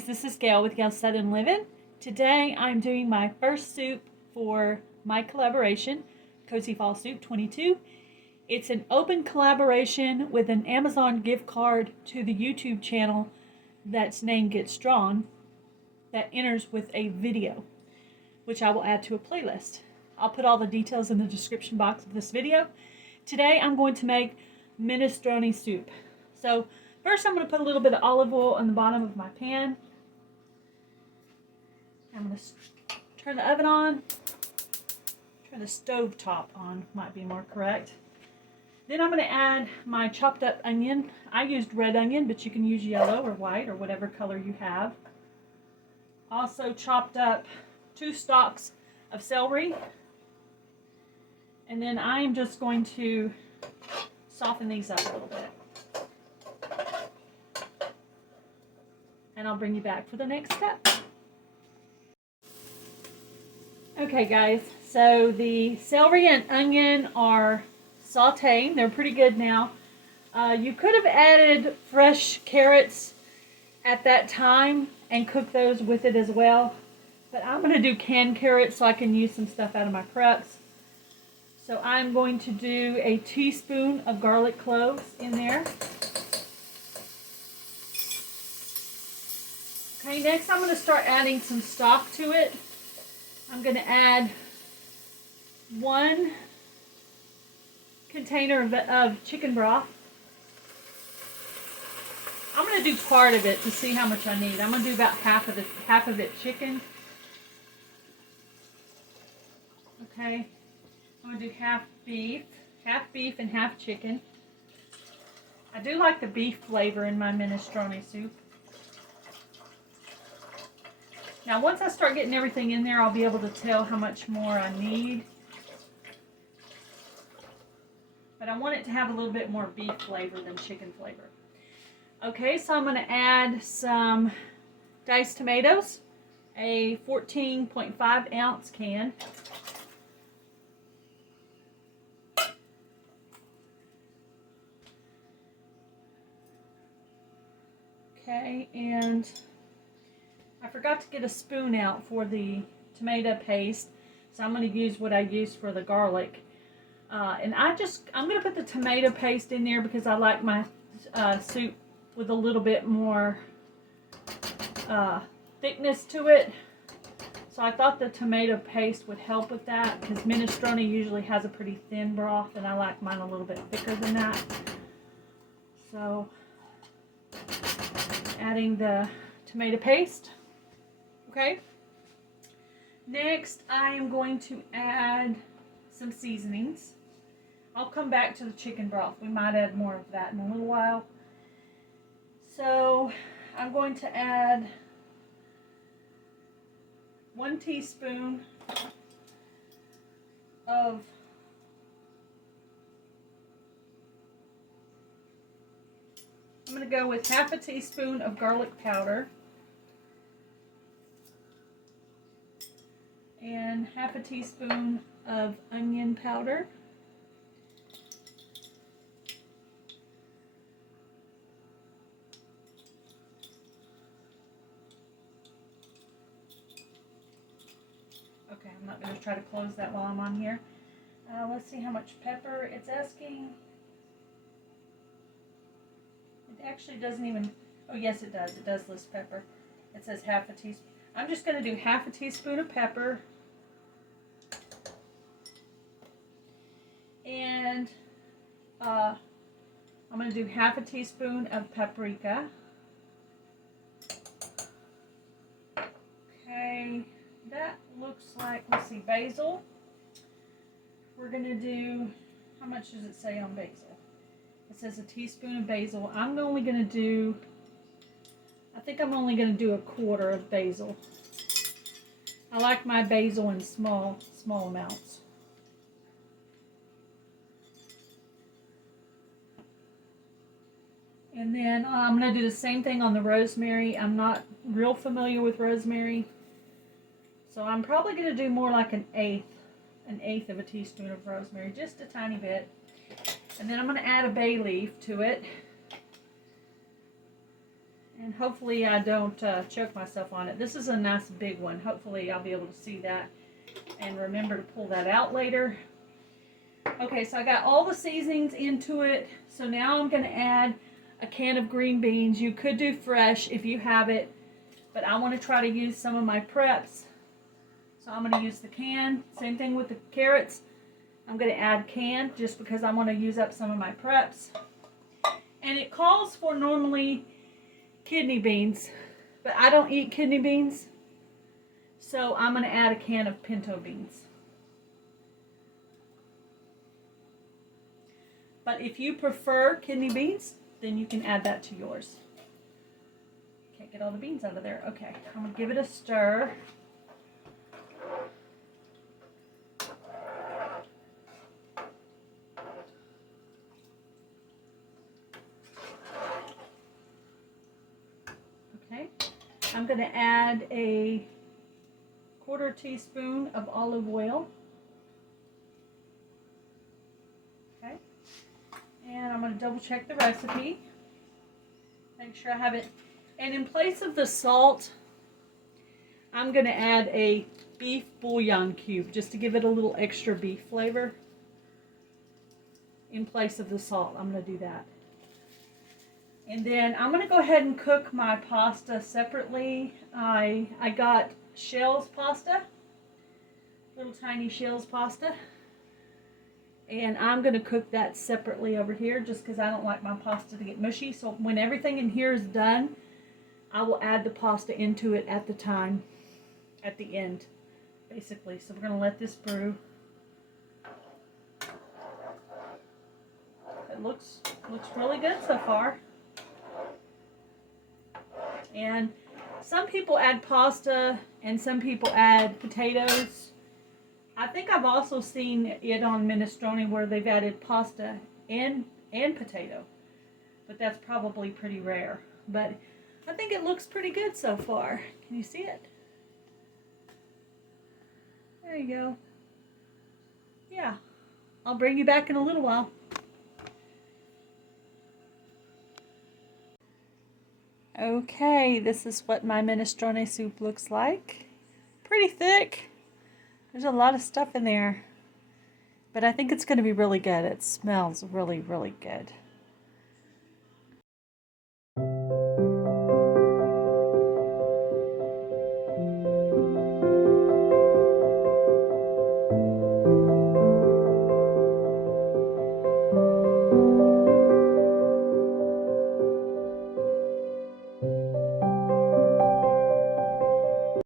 guys, this is Gail with Gail's Southern Living. Today I'm doing my first soup for my collaboration, Cozy Fall Soup 22. It's an open collaboration with an Amazon gift card to the YouTube channel that's named Get Strong that enters with a video, which I will add to a playlist. I'll put all the details in the description box of this video. Today I'm going to make minestrone soup. So first I'm going to put a little bit of olive oil on the bottom of my pan. I'm going to turn the oven on. Turn the stove top on, might be more correct. Then I'm going to add my chopped up onion. I used red onion, but you can use yellow or white or whatever color you have. Also chopped up 2 stalks of celery. And then I am just going to soften these up a little bit. And I'll bring you back for the next step. Okay guys, so the celery and onion are sauteing. They're pretty good now. You could have added fresh carrots at that time and cook those with it as well. But I'm going to do canned carrots so I can use some stuff out of my preps. So I'm going to do a teaspoon of garlic cloves in there. Okay, next I'm going to start adding some stock to it. I'm going to add 1 container of chicken broth. I'm going to do part of it to see how much I need. I'm going to do about half of it chicken. Okay, I'm going to do half beef and half chicken. I do like the beef flavor in my minestrone soup. Now once I start getting everything in there, I'll be able to tell how much more I need. But I want it to have a little bit more beef flavor than chicken flavor. Okay, so I'm going to add some diced tomatoes, a 14.5 ounce can. Okay, and I forgot to get a spoon out for the tomato paste, so I'm going to use what I used for the garlic. And I'm going to put the tomato paste in there because I like my soup with a little bit more thickness to it. So I thought the tomato paste would help with that because minestrone usually has a pretty thin broth and I like mine a little bit thicker than that. So adding the tomato paste. Okay. Next I am going to add some seasonings. I'll come back to the chicken broth. We might add more of that in a little while. So I'm going to add 1 teaspoon of I'm going to go with half a teaspoon of garlic powder and half a teaspoon of onion powder. Okay, I'm not going to try to close that while I'm on here. Let's see how much pepper it's asking. It actually doesn't even, oh yes it does. It does list pepper. It says half a teaspoon. I'm just going to do half a teaspoon of pepper. And I'm going to do half a teaspoon of paprika. Okay, that looks like, let's see, basil. We're going to do, how much does it say on basil? It says a teaspoon of basil. I'm only going to do, I think I'm only going to do 1/4 of basil. I like my basil in small amounts. And then I'm going to do the same thing on the rosemary. I'm not real familiar with rosemary, so I'm probably going to do more like an eighth of a teaspoon of rosemary, just a tiny bit. And then I'm going to add a bay leaf to it. And hopefully I don't choke myself on it. This is a nice big one. Hopefully I'll be able to see that and remember to pull that out later. Okay, so I got all the seasonings into it. So now I'm going to add a can of green beans. You could do fresh if you have it, but I want to try to use some of my preps. So I'm going to use the can. Same thing with the carrots. I'm going to add canned just because I want to use up some of my preps. And it calls for normally kidney beans, but I don't eat kidney beans, so I'm going to add a can of pinto beans. But if you prefer kidney beans, then you can add that to yours. Can't get all the beans out of there. Okay, I'm going to give it a stir. I'm going to add a 1/4 teaspoon of olive oil. Okay. And I'm going to double check the recipe. Make sure I have it. And in place of the salt, I'm going to add a beef bouillon cube just to give it a little extra beef flavor. In place of the salt, I'm going to do that. And then I'm going to go ahead and cook my pasta separately. I got shells pasta, little tiny shells pasta. And I'm going to cook that separately over here just because I don't like my pasta to get mushy. So when everything in here is done, I will add the pasta into it at the end, basically. So we're going to let this brew. It looks really good so far. And some people add pasta and some people add potatoes. I think I've also seen it on minestrone where they've added pasta and potato. But that's probably pretty rare. But I think it looks pretty good so far. Can you see it? There you go. Yeah. I'll bring you back in a little while. Okay, this is what my minestrone soup looks like. Pretty thick. There's a lot of stuff in there. But I think it's going to be really good. It smells really, really good.